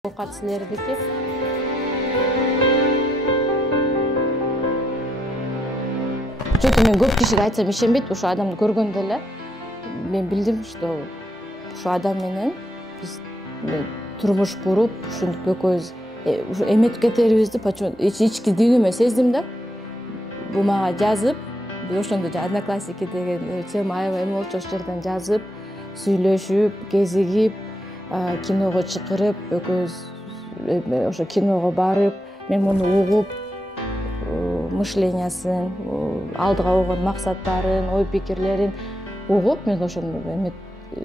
Овкат силердики. Чөтө мен көп кишиге айтсам ишенбейт, ошо адамды көргөндө эле мен билдим, что ошо адам менен биз турмуш куруп, ушинтип экөөбүз ушу эметип кетерибизди почему ички дүйнөмө сездим да. Бул мага жазып, ошондо Одноклассники деген тема аябай эме болчу, ошол жерден жазып, сүйлөшүп, кезигип, киного чакырып, экөөбүз ошо киного барып, мен муну угуп, мышлениясын, алдыга койгон максаттарын, ой пикирлерин угуп, мен ошондо эме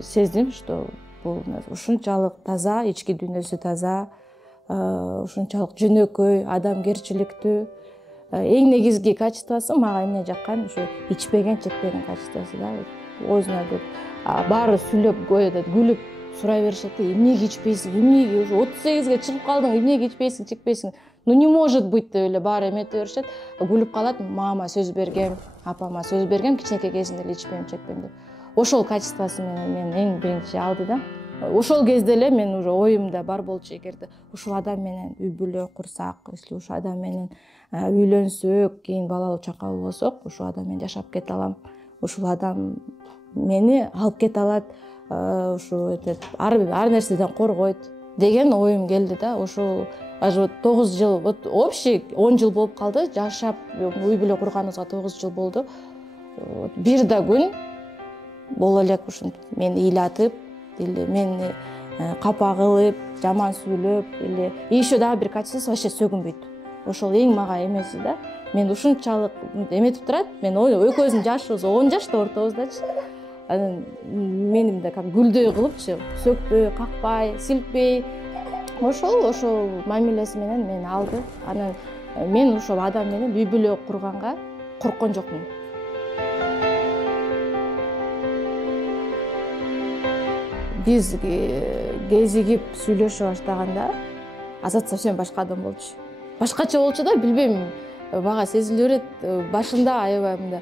сездим, что бул ушунчалык таза, ички дүйнөсү таза, ушунчалык жөнөкөй, адамгерчиликтүү. Эң негизги качествосы мага эмне жаккан, ушу ичпеген, чекпеген качествосы да. Өзүнө деп баары сүйлөп, күлүп сурай беришет да, эмнеге ичпейсиң, эмнеге уже 38ге чыгып калдың, эмнеге ичпейсиң, чекпейсиң. Ну не может быть деп эле баары эмете беришет. Күлүп калат, мамама сөз бергем, апама сөз бергем, кичинекей кезинде эле ичпейм, чекпейм деп. Ошол качествосы мен эң биринчи алды да. Ошол кезде эле мен уже оюмда бар болчу, эгерде ушул адам менен үй бүлө курсак, если ушул адам менен үйлөнсөк, кийин балалуу чакалуу болсок, ушул адам менен жашап кете алам. Ушул адам мени алып кете алат, ушу ар нерседен коргойт деген оюм келди да. Ошол аж 9 жыл, общий 10 жыл болуп калды, жашап үй бүлө курганыбызга 9 жыл болду. Бир да күн боло элек ушинтип мени ыйлатып, или мени капа кылып, жаман сүйлөп, или еще дагы бир качествосы вообще сөгүнбөйт. Ошол эң мага эмеси да. Мен ушунчалык эметип турат, мен экөөбүздүн жашыбыз 10 жашта ортобуздачы. Анан менимде как гүлдөй кылыпчы, сөкпөй, какпай, силпей. Ошол мамилеси менен мени алды. Анан мен ошол адам менен үй бүлө курганга корккон жокмун. Биз кезигип сүйлөшө баштаганда Азат совсем башка адам болчу. Башкача болчу да, билбейм, мага сезиле берет. Башында аябай мындай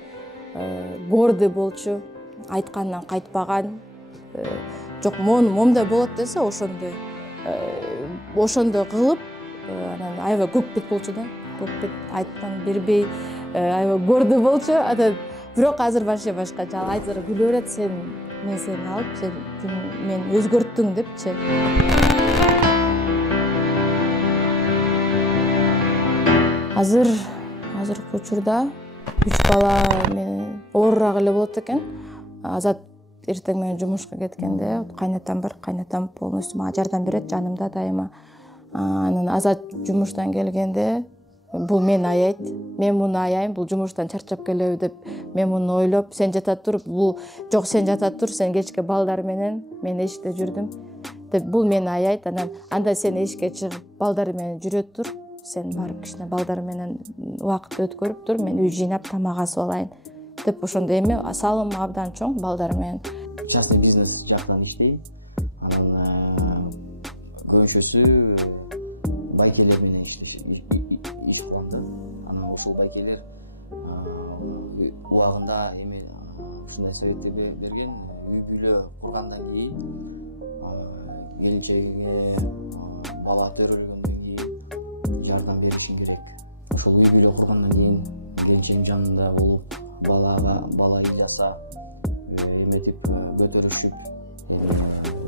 гордый болчу, айткандан кайтпаган. Жок, момундай болот десе, ошондой кылып, анан аябай көкпет болчу да. Көкпет айткан бербей, аябай гордый болчу. Бирок азыр вообще башкача. Азыр күлө берет, мен сени алып, мен өзгөрттүң депчи. Азыркы учурда 3 бала менен оорураак эле болот экен. Азат эртең менен жумушка кеткенде, кайнатам бар, кайнатам полностью мага жардам берет, жанымда дайыма. Анан Азат жумуштан келгенде, бул мени аябайт, мен муну аябайм, бул жумуштан чарчап келеби деп мен муну ойлоп, сен жата тур, бул жок, сен жата тур, сен кечке балдар менен, мен эшикте жүрдүм деп, бул мени аябайт. Анан анда сен эшикке чыгып балдар менен жүрө тур, сен барып кичине балдар менен убакыт өткөрүп тур, мен үй жыйнап тамак асып алайын деп, ошондой эме салым абдан чоң балдар менен. Частный бизнес жактан иштейм. Анан көбүнчөсү байкелер менен иш кылам да. Анан ошол байкелер убагында эме ушундай советтер берген, үй бүлө кургандан кийин келинчегиңе бала төрөлгөндөн кийин жардам беришиң керек. Ошол үй бүлө кургандан кийин келинчегим жанында болуп, бала ыйласа, эметип көтөрүшүп,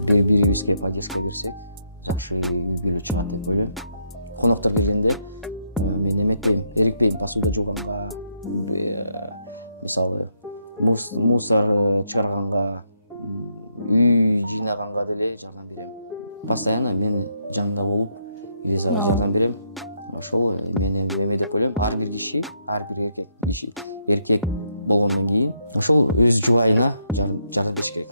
бирибизге поддержка берсек, жакшы үй бүлө чыгат деп ойлойм. Коноктор келгенде мен эметпейм, эрикпейм посуда жууганга, мисалы мусор чыгарганга, үй жыйнаганга деле жардам берем. Постоянно мен жанында болуп, жардам берем. Ошол мен эме деп ойлойм, ар бир эркек иши, эркек болгондон кийин ошол өз жубайына жардам бериш керек.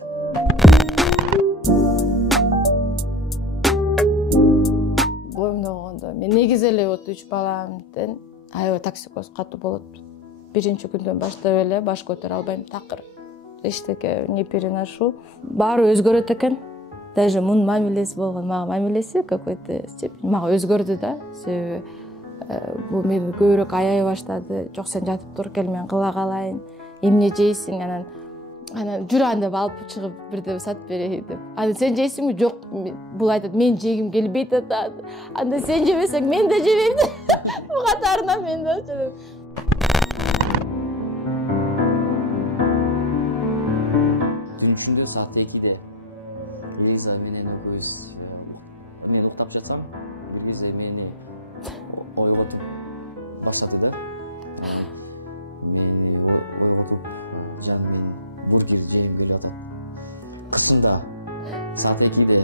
Боюмда болгондо мен негизи эле 3 баламдын аябай токсикоз катуу болот. Биринчи күндөн баштап эле баш көтөрө албайм, такыр эчтеке не переношу. Баары өзгөрөт экен. Даже мунун мамилеси болгон мага мамилеси какой-то степень мага өзгөрдү да. Себеби бул мени көбүрөөк аябай баштады. Жок, сен жатып тур, кел мен кыла калайын. Эмне жейсиң? Анан анан жүр анда алып чыгып бирдеме сатып берейин деп. Анда сен жейсиңби? Жок, бул айтат, мен жегим келбейт атат. Анда сен жебесең мен да жебейм деп. Бул катарына мен да деп. Түнчүндө саат 2-де Элиза менен экөөбүз мен уктап жатсам, Элиза мени ойготуп баштады да. Мени ойготуп, жаным мен бургер жегим келип атат. Кышында саат 2-де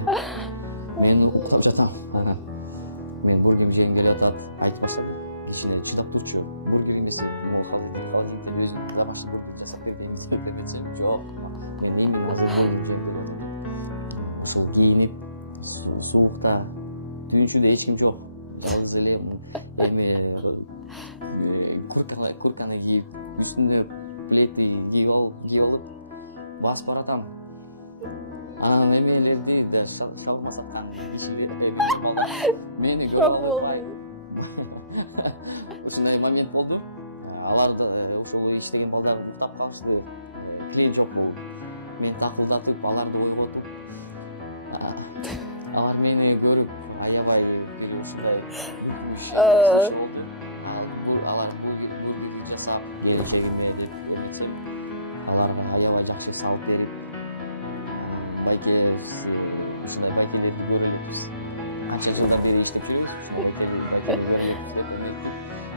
мен уктап жатам. Анан мен бургер жегим келип атат, айтып баштады. Кишилер чыдап турчу, бургер эмес, могу халыкта өзүм домашний бургер жасап берейин деп айтсам, жок. Мен именно бургер жегим келип атат. Ушул кийинип, суукта, түнчүдө эч ким жок. Жалгыз эле эми куртканы кийип, үстүнө пледти кийип алып басып баратам. Анан эмелерди шалма саткан кишилер мени көрүп албай. Ушундай момент болду. Аларды ошол иштеген балдар уктап калышты. Клиент жок болду. Мен такылдатып, аларды ойготуп, алар мени көрүп аябай ушундай болду. Алар бургер жасап беришегиме деп ойлойсем, аларга аябай жакшы салып берип, байке ушундай байкелерди көрүбүз. Канча жылдар бери иштеппейбиз,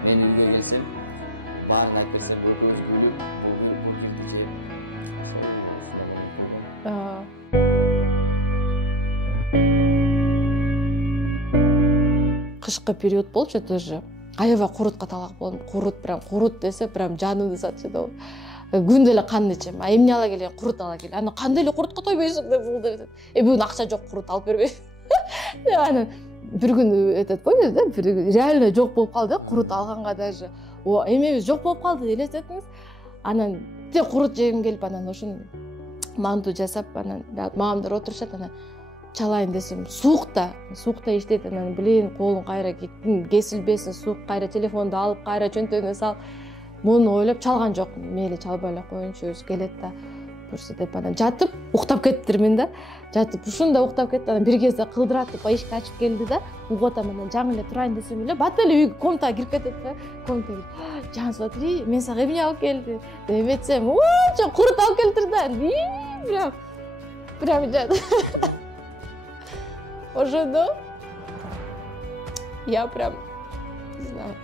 мен үйгө келсем, баарын айтып берсем, экөөбүз күлүп, бургерди жеп. Кышкы период болчу тоже. Аябай курутка талак болдум. Курут десе прям жанымды сатчу да. Күндө эле кан ичем. Эмне ала келген? Курут ала кел. Аны кандай эле курутка тойбойсуң деп булду. Бүгүн акча жок, курут алып бербей. Анан бир күн этот помнишь, да? Реально жок болуп калды, курут алганга даже. О, эмебиз жок болуп калды, элестетиңиз. Анан те курут жегим келип, анан ошону манту жасап, анан мамамдар отурушат, анан чалайын десем, суукта иштейт, анан билейин, колун кайра кесилбесин, суук кайра телефонду алып, кайра чөнтөгүнө салып, муну ойлоп чалган жок. Мейли чалбай эле коеюнчу, өзү келет да турсу деп, анан жатып уктап кеттирмин да. Жатып ушунда уктап кетти, анан бир кезде кылдыратып эшикти ачып келди да, угутам, анан жаңы эле турайын десем эле, бат эле үйгө комнатага кирип кетет да. Комнатага жан смотри, мен сага эмне алып келдим деп айтсам, чоң курут алып келтир да. Прям жат. Ошондо я прям, не знаю,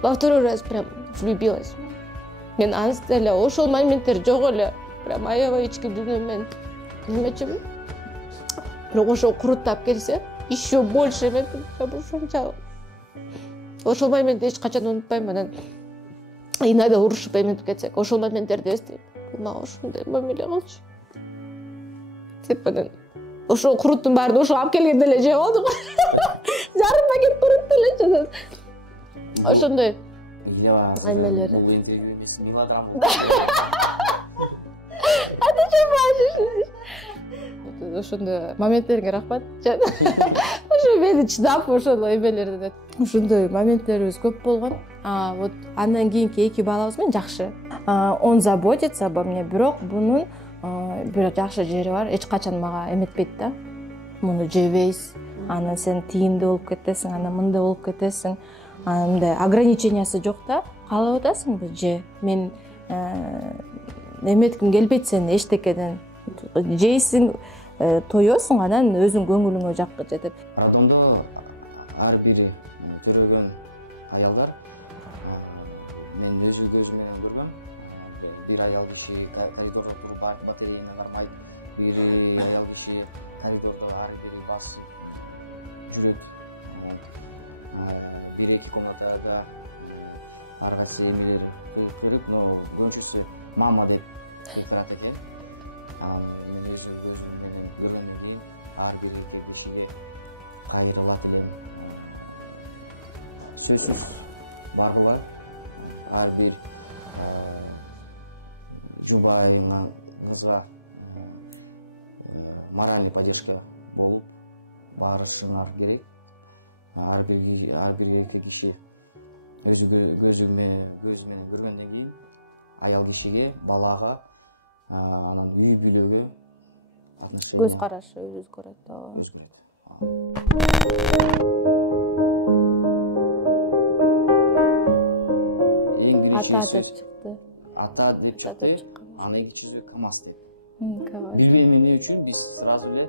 во второй раз прям влюбилась. Мен анысы эле ошол моменттер жок эле. Прям аябай ички дүйнөмөн немечимин. Бирок ошол куруттап келсе, еще больше мен ушунчалык. Ошол моментти эч качан унутпайм. Анан иногда урушуп эментип кетсек, ошол моменттерди эстейм. Мага ушундай мамиле кылчу. Деп анан ошол куруттун баарын ошо алып келгенде эле жеп алдык. Жарым пакет курут эле. Ошондой аймелери. Бул интервью эмес, мелодрама. Ошондой моменттериңе рахмат. Ошо мени чыдап ошол эмелерден ушундай моменттерибиз көп болгон. Вот андан кийинки эки балабыз менен жакшы. Он заботится обо мне, бирок бунун бир жакшы жери бар. Эч качан мага эметпейт да. Муну жебейсиз. Анан сен тийиндүү болуп кетесиң, анан мындай болуп кетесиң. Мындай ограничениясы жок да. Каалап атасыңбы же? Мен эметким келбейт сени эчтекеден. Жейсиң, тоёсуң, анан өзүң көңүлүңө жакка жетет. Роддомдо ар бир көрөгөн аялдар мен өз көзүм менен көргөм. Бир аял киши коридордо туруп батареяны кармайт, бир аял киши коридордо ар бир басып жүрөт. Бир эки комнатада ар кайсы эмелер көрүп, но көбүнчөсү мама деп турат экен. Мен өз көзүм менен көргөндөн кийин ар бир кишиге кайрылат элем. Сөзсүз баргыла ар бир жубайыңызга моральный поддержка болуп барышыңар керек. Ар бир киши өзү көзү менен көргөндөн кийин аял кишиге, балага, анан үй бүлөгө көз карашы өзгөрөт. Өзгөрөт. Ата деп чыкты. Ата деп чыкты. Анан экинчи сөзү КамАЗ деп. Билбейм эмне үчүн биз сразу эле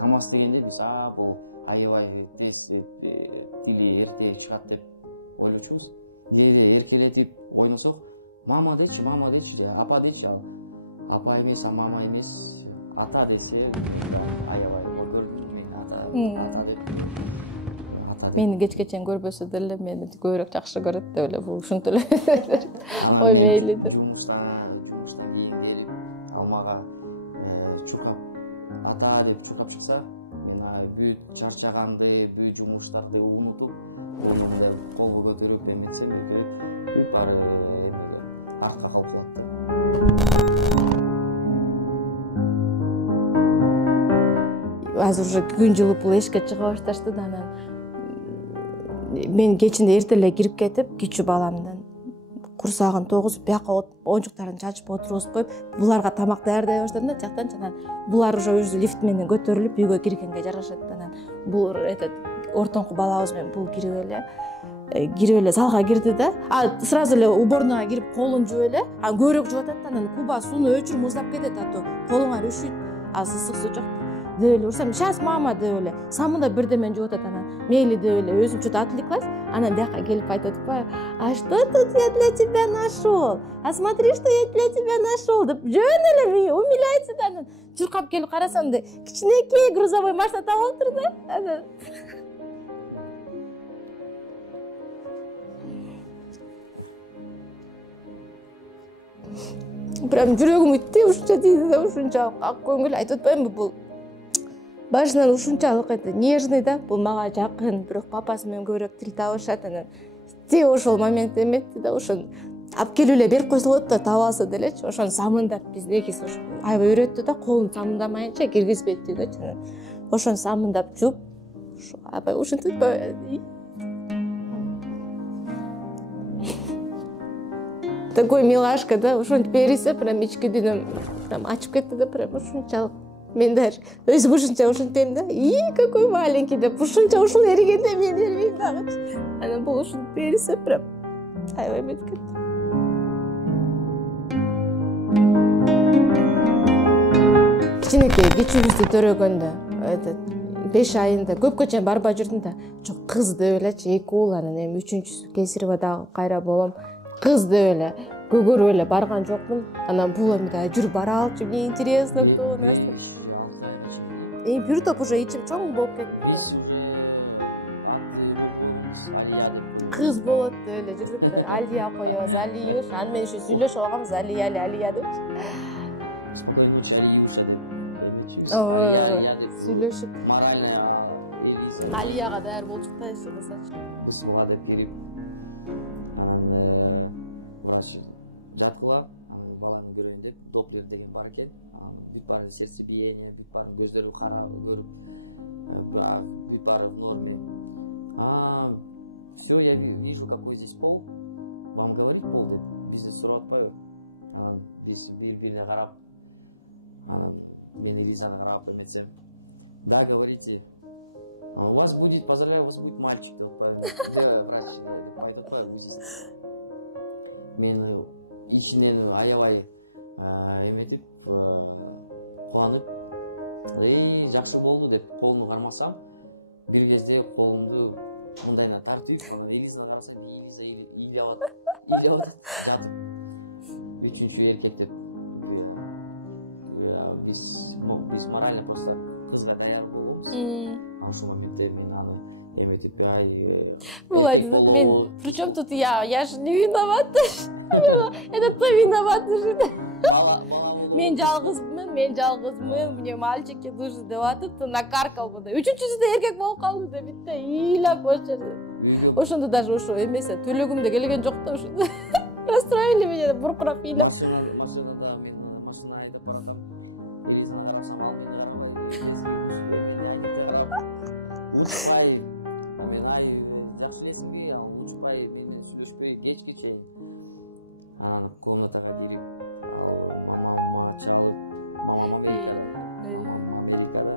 КамАЗ дегенде биз бул аябай тез тили эрте чыгат деп ойлочубуз. Эле эркелетип ойносок, мама дечи, апа дечи, апа эмес, мама эмес, ата десе аябай көрдүм мен ата деп. Мени кечке чейин көрбөсө деле мени көбүрөөк жакшы көрөт деп эле бул ушинтип эле. Ой мейли деп. Жумуштан кийин келип алмага чукап ата деп чукап чыкса, мен бүт чарчаганды, бүт жумуштарды унутуп, колду көтөрүп эметсем, бүт баары артка калып калат. Азыр уже күн жылып бул эшикке чыга башташты да, анан мен кечинде эрте эле кирип кетип, кичүү баламдын курсагын тогузуп, бияка оюнчуктарын чачып отургузуп коюп, буларга тамак даярдай баштадым да, жактан анан булар уже өзү лифт менен көтөрүлүп үйгө киргенге жарашат. Анан бул ортоңку балабыз менен бул кирип эле залга кирди да, сразу эле уборныйга кирип колун жууп эле, көбүрөөк жууп атат да, анан куба сууну өчүрүп муздап кетет, колуңар үшүйт, ысык суу жок деп эле урсам, сейчас мама деп эле самында бирдемени жууп атат. Анан мейли деп эле өзүм что-то отвлеклась, анан бияка келип айтып атпайбы, а что тут я для тебя нашел, а смотри, что я для тебя нашел деп жөн эле мени умиляется да. Анан чуркап келип карасам да кичинекей грузовой машина таап алыптыр да. Анан прям жүрөгүм үттү, ушунча тийди да, ушунчалык ак көңүл. Айтып атпаймынбы, бул башынан ушунчалык нежный да, бул мага жакын, бирок папасы менен көбүрөөк тил табышат. Анан тээ ошол момент эметти да, ошон алып келип эле берип койсо болот да, таап алса делечи. Ошону самындап бизди экиси аябай үйрөттү да, колун самындамайынча киргизбейт дегичи. Ошону самындап жууп, аябай ушинтип такой милашка да, ушинтип берисе, прям ички дүйнөм прям ачып кетти да, прям ушунчалык. Мен даже өзүм ушунча ушинтем да, какой маленький деп, ушунча ушул эригенде мен эрбейм дагычы. Анан бул ушинтип берисе, прям аябай эметип кетти. Кичинекей кичүүбүздү төрөгөндө 5 айында көпкө чейин барбай жүрдүм да, жок кыз деп элечи, 2 уул, анан эми 3-чүсү Кесирева дагы кайра болом, кыз деп эле көгөрүп эле барган жокмун. Анан бул эми да жүрүп бара алчу, мне интересно кто у нас. Бир топ уже ичим чоң болуп кетти. Кыз болот деп эле жүрдүк да, Алия коебуз, Алиюш, аны менен ушу сүйлөшүп алганбыз, Алия депчи. Сүйлөшүп Алияга даяр болчук да, эше кысачы. Биз буга деп кирип, врач жаткыла, баланы көрөйүн деп, доплер деген бар экен. Бүт баары сердцебиение, бүт баары көздөрү карап көрүп, бүт баары в норме. Все, я вижу, какой здесь пол. Вам говорит пол деп, бизден сурап атпайбы? Биз бири-бирине карап, мен Элизаны карап эметсем, да, говорите. У вас будет, поздравляю, у вас будет мальчик деп атпайбы? Врач айтып атпайбы? Мен ичинен аябай эметип кубанып, жакшы болду деп колуну кармасам, бир кезде колумду мындайына тартып, Элизаны карасам, Элиза ыйлап атат, жатып. 3-чү эркек деп. Биз морально просто кызга даяр болобуз. Ошол моментте мен аны эметип, бул айтып, мен причем тут я же не виноват. Это ты виноват уже. Мен жалгызмын, мне мальчики нужны деп атып, накаркал мындай. 3-чүсү да эркек болуп калды деп битте ыйлап ошо. Ошондо даже ошо эмесе, төлөгүм да келген жок да ошо. Расстроили меня, буркурап ыйлап. Машинада мен машина айдап баратам. Элизаны карасам, ал мени карабай. Учпай, мен жакшы элесиңби, ал учпай, мени сүйлөшпөй кечке чейин. анан комнатага кирип мамама чалып, мамам Америкада,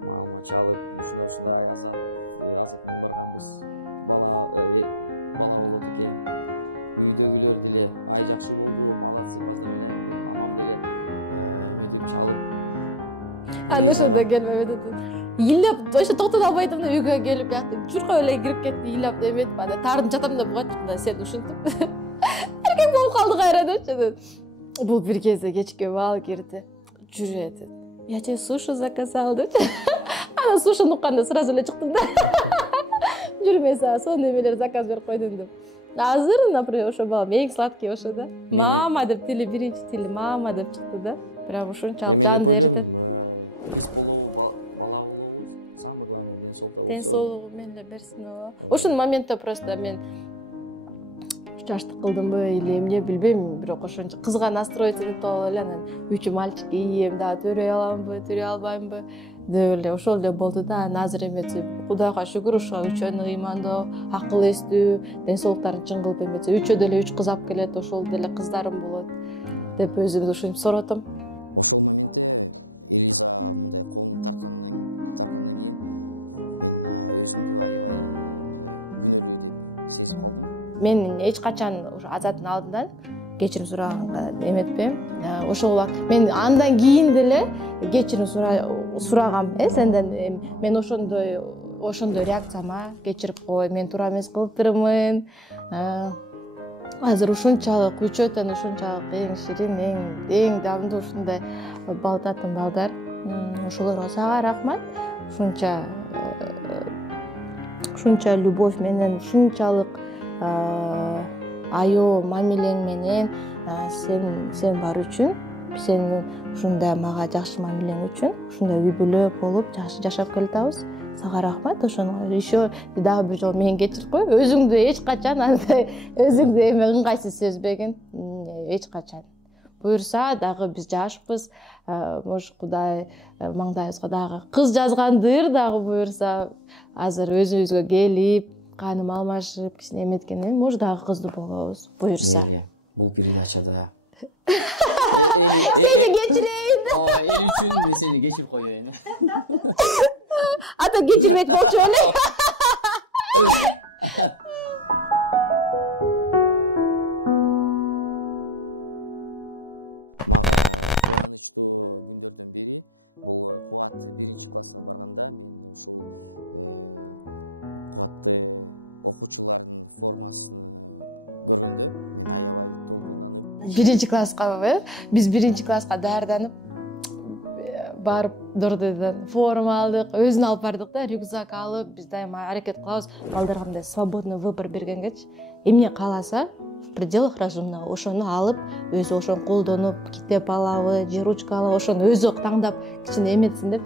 мамама чалып, ушулай азат барганбыз. Бала болот экен. Үйдөгүлөр деле ай жакшы болду, молодцы деп мамам деле эметип чалып. Аны ошондо келмебеди. Ыйлап, ошо токтоп албайдым да үйгө келип, бияктан чуркап эле кирип кетти, ыйлап эметип, анда таарынып жатам деп койчу, мында сен ушинтип. Эркек болуп калды кайра депчи. Бул бир кезде кечке бал кирди. Жүрө деп. Я тебе суши заказал депчи. Ана сушини укканда сразу эле чыктым да. Жүрмөсө сонун эмелер заказ берип койдум деп. Азыр, например, ошо балам эң сладкий ошо да. Мама деп тили, биринчи тили мама деп чыкты да. Прям ушунчалык жанды эритет. Ден соолугу менен берсин. Ошол моментте просто мен жаштык кылдымбы или эмне билбейм, бирок ошончо кызга настроиться этип эле анан 3 мальчик ийем да, төрөй аламбы, төрөй албаймбы деп эле ошол эле болду да. Анан азыр эметип, Кудайга шүгүр, ушуга үчөөнү ыймандоо, акыл эстүү, ден соолуктарын чың кылып эметсе, үчөө деле 3 кыз алып келет, ошол деле кыздарым болот деп өзүмдү ушинтип соротом. Мен эч качан ошо Азаттын алдынан кечирим сураганга эметпейм. Ошол убакыт мен андан кийин деле кечирим сурагам. Сенден мен ошондой реакцияма кечирип кой, мен туура эмес кылыптырмын. Азыр ушунчалык үчөөтөн ушунчалык эң ширин, эң дамдуу ушундай балтатын балдар. Ошолорго сага рахмат. Ушунча любовь менен, ушунчалык айоо мамилең менен сен бар үчүн, сен ушундай мага жакшы мамилең үчүн, ушундай үй бүлө болуп жакшы жашап келатабыз. Сага рахмат. Ошону еще дагы бир жолу менен кечирип кой. Өзүңдү эч качан андай өзүңдү эме ыңгайсыз сезбегин. Эч качан. Буюрса дагы биз жашпыз. Может, Кудай маңдайыбызга дагы кыз жазгандыр, дагы буюрса азыр өзүбүзгө келип каным алмашып, кичине эметкенден может дагы кыздуу болобуз, буюрса. Бул передачада Сени кечирейин. Эл үчүн мен сени кечирип коеюн. Ата кечирбейт болчу эле. Биринчи класска, биз биринчи класска даярданып барып Дордойдон форма алдык, өзүн алып бардык да, рюкзак алып, биз дайыма аракет кылабыз балдарга мындай свободный выбор бергенгечи, эмне кааласа в пределах разумного ошону алып, өзү ошону колдонуп, китеп алабы, же ручка алабы, ошону өзү таңдап кичине эметсин деп,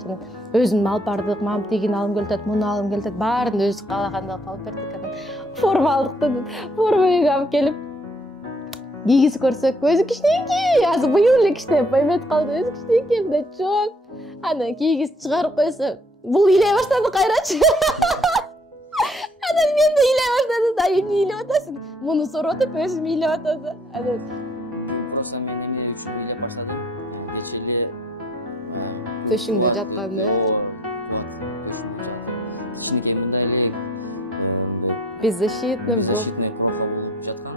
өзүн алып бардык, мам тигини алгым келет, муну алгым келет, баарын өзү каалагандай алып бердик. Анан форма алдык да, форма үйгө алып келип кийгизип көрсөк, өзү кичинекей, азыр быйыл эле кичине эметип калды, өзү кичинекей, мындай чоң. Анан кийгизип чыгарып койсо, бул ыйлай баштады кайрачы. Анан мен да ыйлай баштадым, да эмне ыйлап атасың? Муну сороп атып, өзүм ыйлап атады. Анан просто мен эмне үчүн ыйлап баштадым? Кечээ эле төшүңдө жатканы. Кичинекей мындай эле Беззащитный болуп кроха болуп жаткан.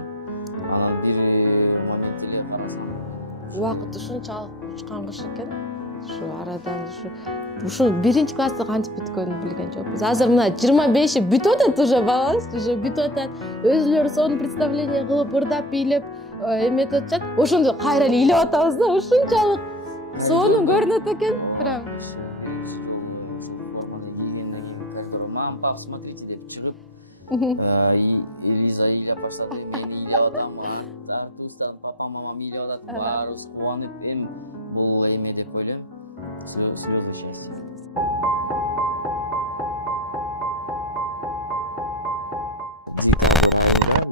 Анан бир момент эле карасам, убакыт ушунчалык учкан экен. Şu aradan şu birinci klasta kantip бүткөнүн билген жокпуз. Азыр мына 25 бүтүп атат уже балабыз, уже бүтүп атат. Өзүлөрү сонун представление кылып, ырдап бийлеп эметип атышат. Ошондо кайра эле ыйлап атабыз да, ушунчалык сонун көрүнөт экен. Прям мам, пап, смотрите деп чыгып, Элиза ыйлап баштады, мен ыйлап атам, туыстар, папа, мамам ыйлап атат, баарыбыз кубанып, бул эме деп ойлойм. Слезы счастья.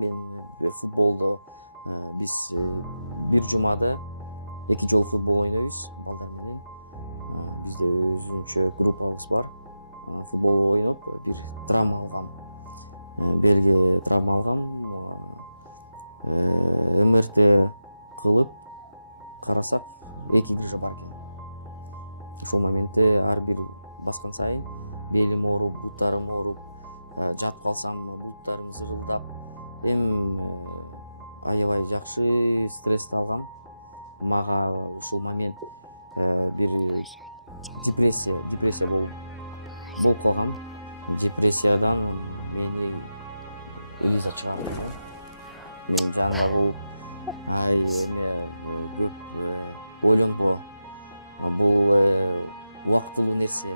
Мен футболдо биз бир жумада 2 жолу футбол ойнойбуз. Бизде өзүнчө группабыз бар. Футбол ойноп бир травма алгам. Белге травма алгам. МРТ кылып карасак 2 грыжа бар экен. Ошол моментте ар бир баскан сайын белим ооруп, буттарым ооруп, жатып калсам буттарым зыгылдап, аябай жакшы стрессти алгам. Мага ушул момент бир депрессия болуп калган. Депрессиядан мени өз ачкан. Мен жанагы ойлонбо, бул убактылуу нерсе.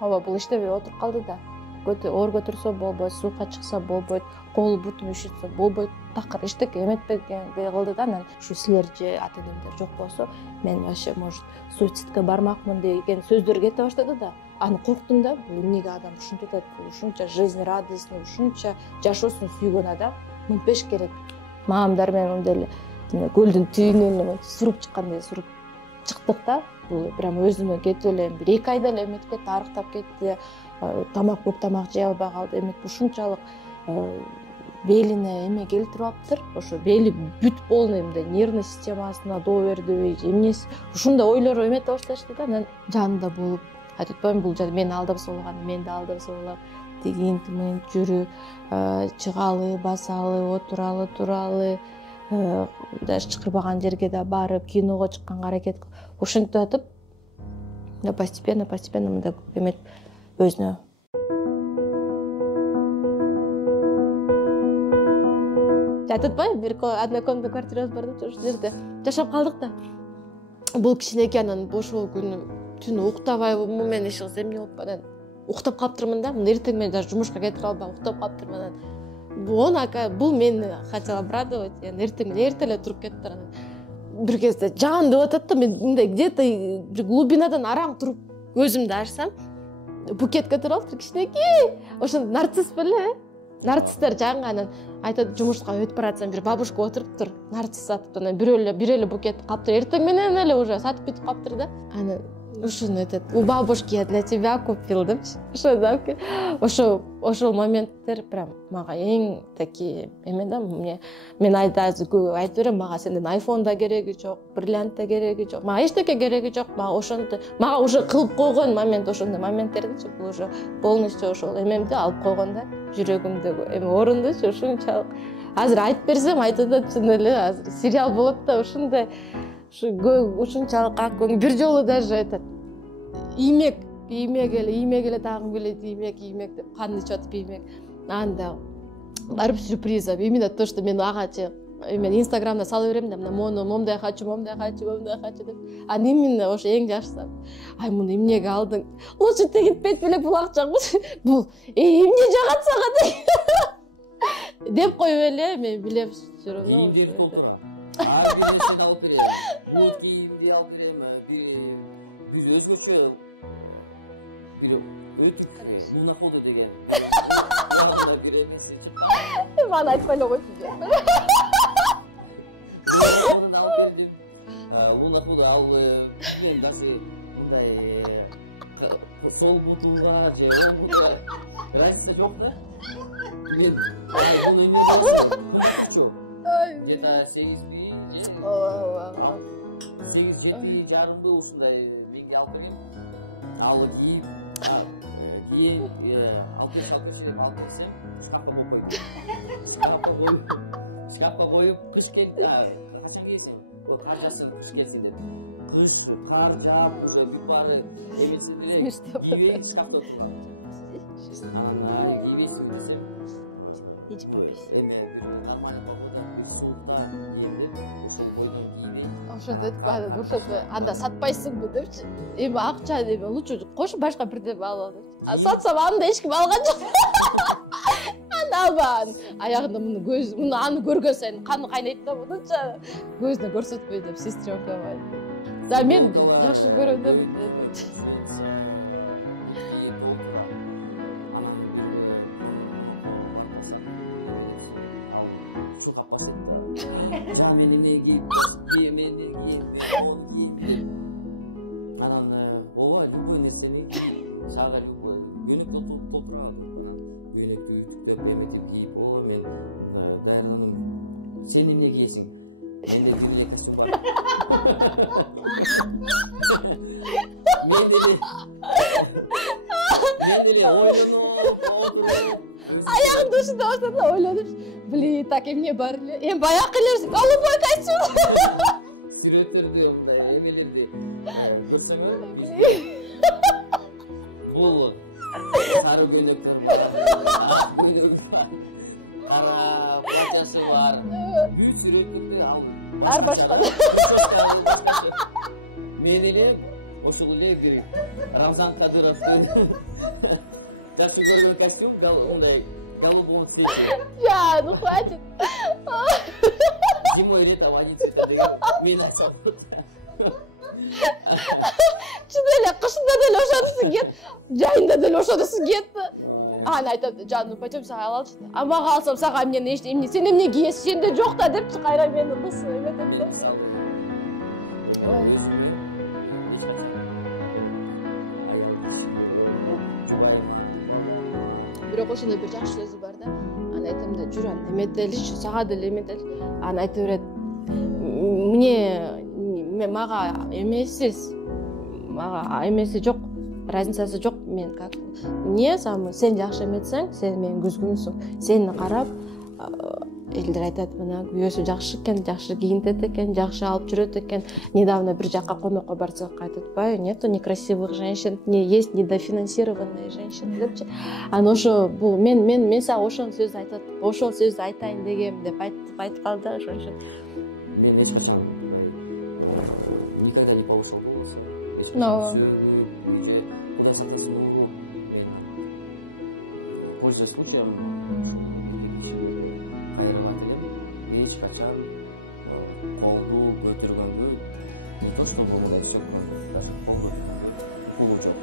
Ооба, бул иштебей отуруп калды да. Оор көтөрсө болбойт, суука чыкса болбойт, кол бутум üşүтсө болбойт, такыр эчтеке эметпегендей кылды да. Анан ушу силер же ата-энемдер жок болсо, мен вообще может суицидке бармакмын деген сөздөр кете баштады да. Аны корктум да, бул эмнеге адам ушинтип атат, бул ушунча жизнь радостный, ушунча жашоосун сүйгөн адам мынтпеш керек. Маамдар менен деле көлдүн түбүнөн суруп чыккандай суруп чыктык да. Бул прям өзүмө кетип эле бир 2 айда эле эметип кетти, арыктап кетти. Тамак көп тамак жей албай калды. Эмек ушунчалык белине эме келтирип алыптыр. Ошо бели бүт полный нервный системасына доо бердиби, эмнеси ушундай ойлор эмете башташты да. Анан жанында болуп, айтып атпаймынбы, бул жада мени алдап соолган, мен да алдап соолап, тигин тымын жүрүп, чыгалы, басалы, отуралы, туралы, даже чакырбаган жерге да барып, киного чыкканга аракет ушинтип атып, постепенно мындай эметип өзүнө айтып атпайбы, бир однокомнатный квартирабыз бар деп ошол жерде жашап калдык да. Бул кичинекей, анан ошол күнү түнү уктабайбы, мен эч кылсам эмне болуп анан уктап калыптырмын да. Эртең менен даже жумушка кетире албай уктап калыптырмын. Анан бул мени хотел обрадовать. Эртең менен эрте эле туруп кеттир. Анан бир кезде жан деп атат да, мен мындай где-то бир глубинадан араң туруп көзүмдү ачсам, букетке туруп алыптыр кичинекей. Ошо нарцисс беле. Нарциссдер жаңы анан айтат, жумушка өтүп баратсам бир бабушка отуруптур, нарцисс сатып, анан бир эле букет калыптыр. Эртең менен эле уже сатып бүтүп калыптыр да. Анан ушуну айтат, у бабушки я для тебя купил депчи. Ошол моменттер прям мага эң такие эме да. Мен айтып берем, мага сенден айфон да кереги жок, бриллиант да кереги жок, мага эчтеке кереги жок. Мага уже кылып койгон момент, ошондой моменттердичи, бул уже полностью ошол эмемди алып койгон да, жүрөгүмдөгү эме орундучу ушунчалык. Азыр айтып берсем айтып атат, чын эле азыр сериал болот да, ушундай ушунчалык ак көңүл. Бир жолу даже айтат, иймек эле тагым келет, иймек деп каны ичип атып иймек. Анда барып сюрприз, именно то, что мен агачы мен инстаграмда салып берем да, момдай хочу деп. Аны именно ошо эң жакшысы. Ай, муну эмнеге алдың? Лучше тегип бет белек булак жагбыз. Бул эмне жагат сага деп коюп эле, мен билем всё равно. Ар бир нерсени алып берем. Бул кийимди алып берем. Биз өзгөчө бир өтүп луноходу деген. Алып берем эмес. Мана айтпай эле койчу. Луноходу алып мен даже мындай сол мundуга же оңгуга разница жок да. Мен буну эмне где-то 8 7 жарымды ушундай менге алып берген. Ал кийип алып келип алып келсем, шкафка коюп, кыш келип, качан кийесиң? Кар жасын, кыш келсин деп. Кыш, кар жаап, уже баары эмеси деле кийбей шкафта турган. Анан кийбейсиң десем, ичип попейсиң. Нормально суукта кийип, ушул койгон кийбей. Ошондо айтпады, ушондо анда сатпайсыңбы депчи. Эми акча эме лучше кош башка бирдеме алып ал депчи. Сатсам анда эч ким алган жок. Анда албаган. Аягында муну аны көргөн сайын каны кайнайт да, мунуча көзүнө көрсөтпөй деп сестрёнкам айтты. Да мен жакшы көрөм да. Анан ооба любой нерсени сага любой көйнөктө толтура алат. Көйнөктү үтүктөп эметип кийип, мен даярданып сен эмне кийесиң? Менде күнүгө костюм бар. Мен деле ойлонуп отуруп аягымды ушунда баштадым ойлонуп, блин, так эмне бар эле. Эми баягы эле голубой костюм. Сүрөттөрдү мындай эмелерди көрсөңөр, бул сары көйнөктөр бар, ак көйнөк бар, кара бажасы бар. Бүт сүрөттөрдү алып Ар башка. Мен эле ошол эле бир Рамзан Кадыровдун как угодно костюм, мындай голубом цвете. Я, ну хватит. Зимой, летом один цвета деген мен айтсам болот. Чын эле кышында деле ошонусу киет, жайында деле ошонусу киет. Аны айтат, жаным, пойдем сага алалычы. А мага алсам сага эмне, сен эмне кийесиң, сенде жок да депчи, кайра мени кысып эметет деп. Бирок ошондой бир жакшы сөзү бар да. Аны айтам да, жүр аны эметеличи, сага деле эметели. Аны айтып берет. Мага эмессиз. Мага эмеси жок. Разницасы жок. Мен как эмне самы сен жакшы эметсең, сен менин күзгүмсүң. Сени карап элдер айтат, мына күйөөсү жакшы экен, жакшы кийинтет экен, жакшы алып жүрөт экен. Недавно бир жакка конокко барсак айтатпайбы, нету некрасивых женщин, не есть недофинансированные женщины депчи. Аны ошо бул мен сага ошол сөздү айтат, ошол сөздү айтайын дегем деп айтып калды ошон үчүн. Мен эч качан никогда не повышал голос. Но куда садился на углу. Пользуясь случаем, кайрылган элем, мен эч качан колду көтөргөнгө не то что болду, все даже кол көтөргөнгө укулуу жок.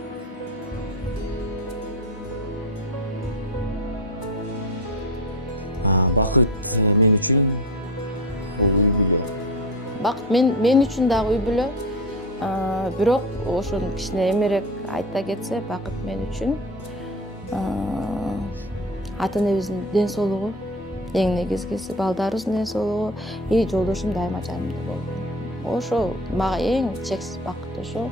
Бакыт мен үчүн бул үй бүлө. Бакыт мен үчүн дагы үй бүлө. Бирок ошону кичине эмерээк айта кетсе, бакыт мен үчүн ата энебиздин ден соолугу, эң негизгиси балдарыбыздын ден соолугу и жолдошум дайыма жанымда болду. Ошо мага эң чексиз бакыт ошо.